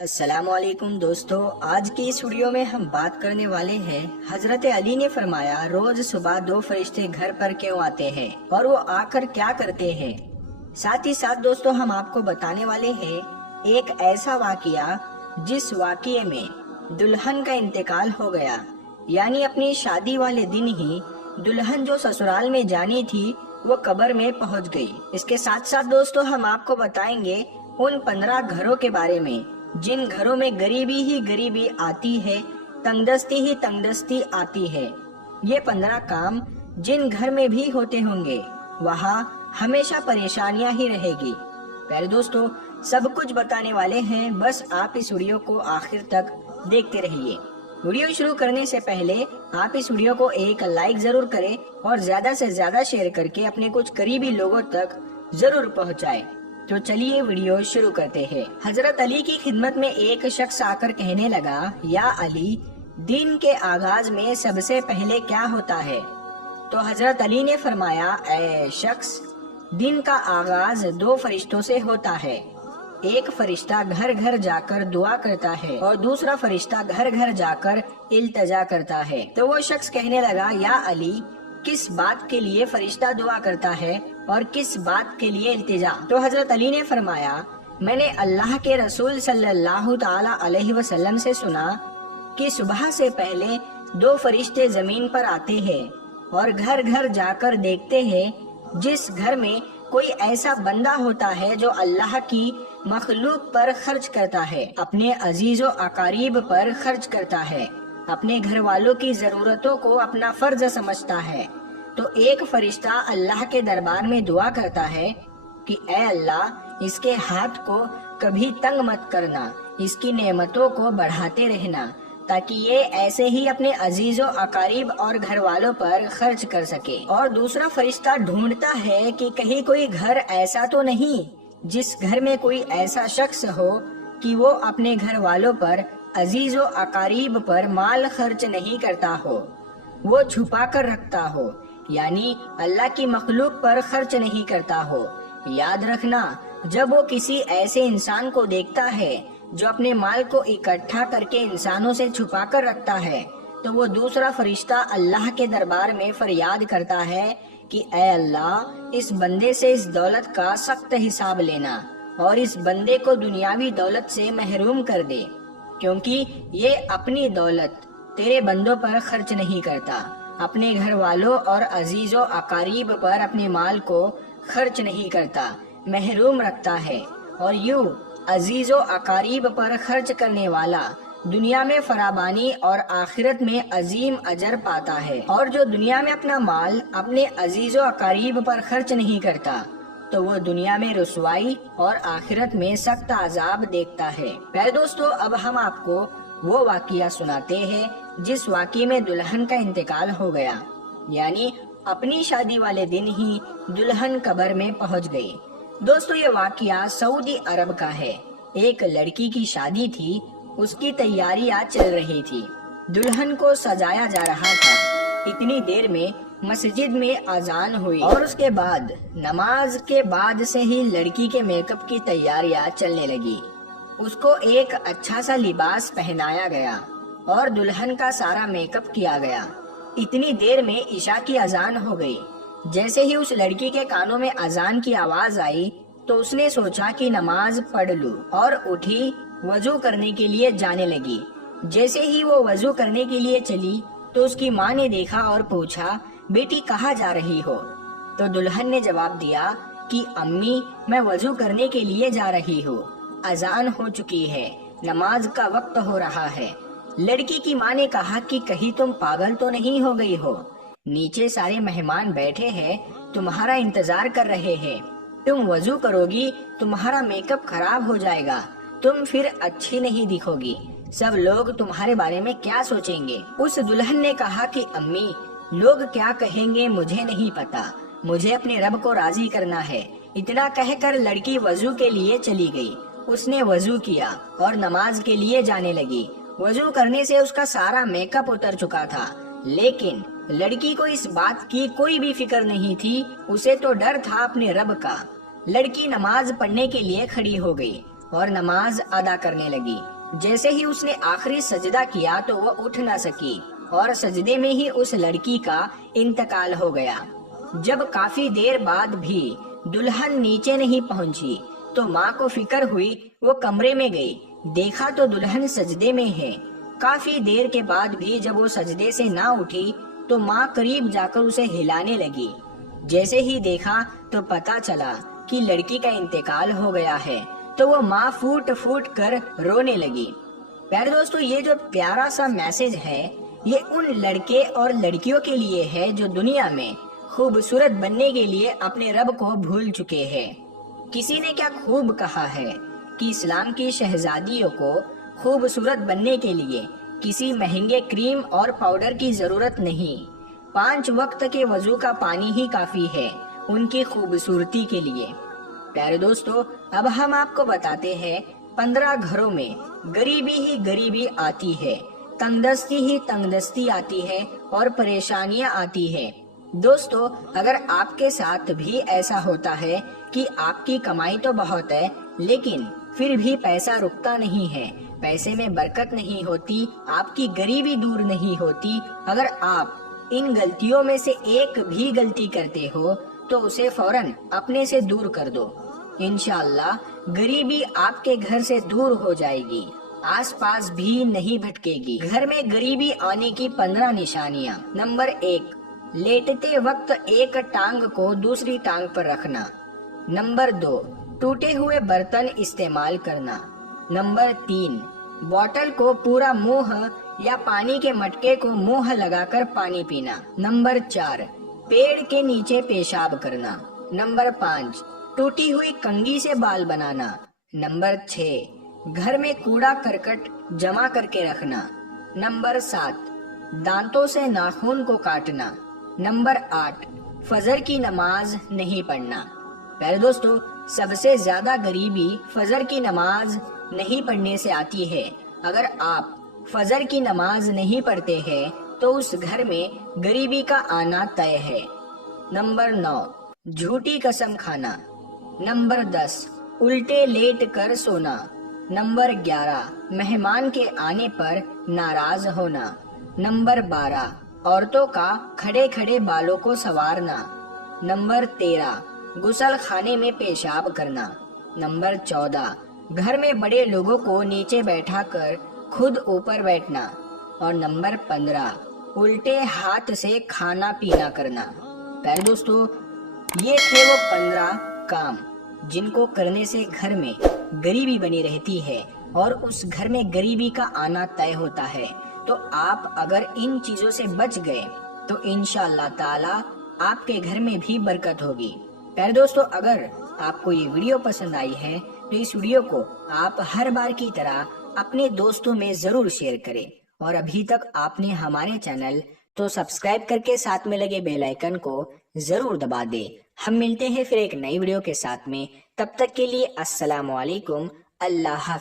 अस्सलाम वालेकुम दोस्तों, आज की इस वीडियो में हम बात करने वाले हैं हजरत अली ने फरमाया रोज सुबह दो फरिश्ते घर पर क्यों आते हैं और वो आकर क्या करते हैं। साथ ही साथ दोस्तों हम आपको बताने वाले हैं एक ऐसा वाकया जिस वाकये में दुल्हन का इंतकाल हो गया, यानी अपनी शादी वाले दिन ही दुल्हन जो ससुराल में जानी थी वो कब्र में पहुंच गई। इसके साथ साथ दोस्तों हम आपको बताएंगे उन 15 घरों के बारे में जिन घरों में गरीबी ही गरीबी आती है, तंगदस्ती ही तंगदस्ती आती है। ये 15 काम जिन घर में भी होते होंगे वहाँ हमेशा परेशानियां ही रहेगी। प्यारे दोस्तों सब कुछ बताने वाले हैं, बस आप इस वीडियो को आखिर तक देखते रहिए। वीडियो शुरू करने से पहले आप इस वीडियो को एक लाइक जरूर करें और ज्यादा से ज्यादा शेयर करके अपने कुछ करीबी लोगों तक जरूर पहुँचाएं। तो चलिए वीडियो शुरू करते हैं। हजरत अली की खिदमत में एक शख्स आकर कहने लगा, या अली, दिन के आगाज में सबसे पहले क्या होता है? तो हजरत अली ने फरमाया, ऐ शख्स, दिन का आगाज 2 फरिश्तों से होता है। एक फरिश्ता घर घर जाकर दुआ करता है और दूसरा फरिश्ता घर घर जाकर इल्तजा करता है। तो वो शख्स कहने लगा, या अली, किस बात के लिए फरिश्ता दुआ करता है और किस बात के लिए इल्तिजा? तो हजरत अली ने फरमाया, मैंने अल्लाह के रसूल सल्लल्लाहु ताला अलैहि वसल्लम से सुना कि सुबह से पहले 2 फरिश्ते जमीन पर आते हैं और घर घर जाकर देखते हैं जिस घर में कोई ऐसा बंदा होता है जो अल्लाह की मखलूक पर खर्च करता है, अपने अजीजो अकारीब पर खर्च करता है, अपने घर वालों की जरूरतों को अपना फर्ज समझता है, तो एक फरिश्ता अल्लाह के दरबार में दुआ करता है कि ऐ अल्लाह, इसके हाथ को कभी तंग मत करना, इसकी नेमतों को बढ़ाते रहना ताकि ये ऐसे ही अपने अजीजों अकारीब और घर वालों पर खर्च कर सके। और दूसरा फरिश्ता ढूंढता है कि कहीं कोई घर ऐसा तो नहीं जिस घर में कोई ऐसा शख्स हो कि वो अपने घर वालों पर अजीजों अकारीब पर माल खर्च नहीं करता हो, वो छुपा कर रखता हो, यानी अल्लाह की मखलूक पर खर्च नहीं करता हो। याद रखना, जब वो किसी ऐसे इंसान को देखता है जो अपने माल को इकट्ठा करके इंसानों से छुपा कर रखता है, तो वो दूसरा फरिश्ता अल्लाह के दरबार में फरियाद करता है कि ऐ अल्लाह, इस बंदे से इस दौलत का सख्त हिसाब लेना और इस बंदे को दुनियावी दौलत से महरूम कर दे, क्योंकि ये अपनी दौलत तेरे बंदों पर खर्च नहीं करता, अपने घर वालों और अजीजों अकारीब पर अपने माल को खर्च नहीं करता, महरूम रखता है। और यूं अजीजों अकारीब पर खर्च करने वाला दुनिया में फराबानी और आखिरत में अजीम अजर पाता है। और जो दुनिया में अपना माल अपने अजीजों अकारीब पर खर्च नहीं करता, तो वो दुनिया में रुसवाई और आखिरत में सख्त अजाब देखता है। प्यारे दोस्तों अब हम आपको वो वाकया सुनाते हैं जिस वाकये में दुल्हन का इंतकाल हो गया, यानी अपनी शादी वाले दिन ही दुल्हन कब्र में पहुंच गई। दोस्तों ये वाकया सऊदी अरब का है। एक लड़की की शादी थी, उसकी तैयारियां चल रही थी, दुल्हन को सजाया जा रहा था। इतनी देर में मस्जिद में अजान हुई और उसके बाद नमाज के बाद से ही लड़की के मेकअप की तैयारियां चलने लगी। उसको एक अच्छा सा लिबास पहनाया गया और दुल्हन का सारा मेकअप किया गया। इतनी देर में इशा की अजान हो गई। जैसे ही उस लड़की के कानों में अजान की आवाज आई तो उसने सोचा कि नमाज पढ़ लूं और उठी, वजू करने के लिए जाने लगी। जैसे ही वो वजू करने के लिए चली तो उसकी माँ ने देखा और पूछा, बेटी कहाँ जा रही हो? तो दुल्हन ने जवाब दिया कि अम्मी, मैं वजू करने के लिए जा रही हूँ, अजान हो चुकी है, नमाज का वक्त हो रहा है। लड़की की माँ ने कहा कि कहीं तुम पागल तो नहीं हो गई हो? नीचे सारे मेहमान बैठे हैं, तुम्हारा इंतजार कर रहे हैं, तुम वजू करोगी, तुम्हारा मेकअप खराब हो जाएगा, तुम फिर अच्छी नहीं दिखोगी, सब लोग तुम्हारे बारे में क्या सोचेंगे? उस दुल्हन ने कहा कि अम्मी, लोग क्या कहेंगे मुझे नहीं पता, मुझे अपने रब को राजी करना है। इतना कहकर लड़की वजू के लिए चली गई। उसने वजू किया और नमाज के लिए जाने लगी। वजू करने से उसका सारा मेकअप उतर चुका था, लेकिन लड़की को इस बात की कोई भी फिक्र नहीं थी। उसे तो डर था अपने रब का। लड़की नमाज पढ़ने के लिए खड़ी हो गई اور نماز ادا کرنے لگی۔ جیسے ہی اس نے آخری سجدہ کیا تو وہ اٹھ نہ سکی اور سجدے میں ہی اس لڑکی کا انتقال ہو گیا۔ جب کافی دیر بعد بھی دلہن نیچے نہیں پہنچی تو ماں کو فکر ہوئی، وہ کمرے میں گئی، دیکھا تو دلہن سجدے میں ہے۔ کافی دیر کے بعد بھی جب وہ سجدے سے نہ اٹھی تو ماں قریب جا کر اسے ہلانے لگی۔ جیسے ہی دیکھا تو پتا چلا کہ لڑکی کا انتقال ہو گیا ہے تو وہ ماں پھوٹ پھوٹ کر رونے لگی۔ پیارے دوستو، یہ جو پیارا سا میسج ہے یہ ان لڑکے اور لڑکیوں کے لیے ہے جو دنیا میں خوبصورت بننے کے لیے اپنے رب کو بھول چکے ہیں۔ کسی نے کیا خوب کہا ہے کہ اسلام کی شہزادیوں کو خوبصورت بننے کے لیے کسی مہنگے کریم اور پاؤڈر کی ضرورت نہیں، 5 وقت کے وضو کا پانی ہی کافی ہے ان کی خوبصورتی کے لیے۔ پیارے دوستو، اب ہم آپ کو بتاتے ہیں 15 گھروں میں غریبی ہی غریبی آتی ہے، تنگ دستی ہی تنگ دستی آتی ہے اور پریشانیاں آتی ہے۔ دوستو، اگر آپ کے ساتھ بھی ایسا ہوتا ہے کہ آپ کی کمائی تو بہت ہے لیکن پھر بھی پیسہ رکتا نہیں ہے، پیسے میں برکت نہیں ہوتی، آپ کی غریبی دور نہیں ہوتی، اگر آپ ان غلطیوں میں سے ایک بھی غلطی کرتے ہو تو اسے فوراً اپنے سے دور کر دو۔ انشاءاللہ غریبی آپ کے گھر سے دور ہو جائے گی، آس پاس بھی نہیں بھٹکے گی۔ گھر میں غریبی آنے کی 15 نشانیاں۔ نمبر 1، لیٹتے وقت ایک ٹانگ کو دوسری ٹانگ پر رکھنا۔ نمبر 2، ٹوٹے ہوئے برتن استعمال کرنا۔ نمبر 3، بوتل کو پورا منہ یا پانی کے مٹکے کو منہ لگا کر پانی پینا۔ نمبر 4، پیڑ کے نیچے پیشاب کرنا۔ نمبر 5، ٹوٹی ہوئی کنگھی سے بال بنانا۔ نمبر 6، گھر میں کوڑا کرکٹ جمع کر کے رکھنا۔ نمبر 7، دانتوں سے ناخن کو کاٹنا۔ نمبر 8، فجر کی نماز نہیں پڑھنا۔ پیارے دوستو، سب سے زیادہ غریبی فجر کی نماز نہیں پڑھنے سے آتی ہے۔ اگر آپ فجر کی نماز نہیں پڑھتے ہیں تو اس گھر میں غریبی کا آنا طے ہے۔ نمبر 9، جھوٹی قسم کھانا۔ نمبر 10، الٹے لیٹ کر سونا۔ نمبر 11، مہمان کے آنے پر ناراض ہونا۔ نمبر 12، عورتوں کا کھڑے کھڑے بالوں کو سنوارنا۔ نمبر 13، غسل خانے میں پیشاب کرنا۔ نمبر 14، گھر میں بڑے لوگوں کو نیچے بیٹھا کر خود اوپر بیٹھنا۔ اور نمبر 15، الٹے ہاتھ سے کھانا پینا کرنا۔ پیارے دوستو، یہ تھے وہ 15 کام جن کو کرنے سے گھر میں غریبی بنی رہتی ہے اور اس گھر میں غریبی کا آنا طے ہوتا ہے۔ تو آپ اگر ان چیزوں سے بچ گئے تو انشاءاللہ تعالی آپ کے گھر میں بھی برکت ہوگی۔ پیارے دوستو، اگر آپ کو یہ ویڈیو پسند آئی ہے تو اس ویڈیو کو آپ ہر بار کی طرح اپنے دوستوں میں ضرور شیئر کریں، اور ابھی تک آپ نے ہمارے چینل تو سبسکرائب کر کے ساتھ میں لگے بیل آئیکن کو ضرور دبا دیں۔ ہم ملتے ہیں پھر ایک نئی ویڈیو کے ساتھ میں، تب تک کے لیے السلام علیکم، اللہ حافظ۔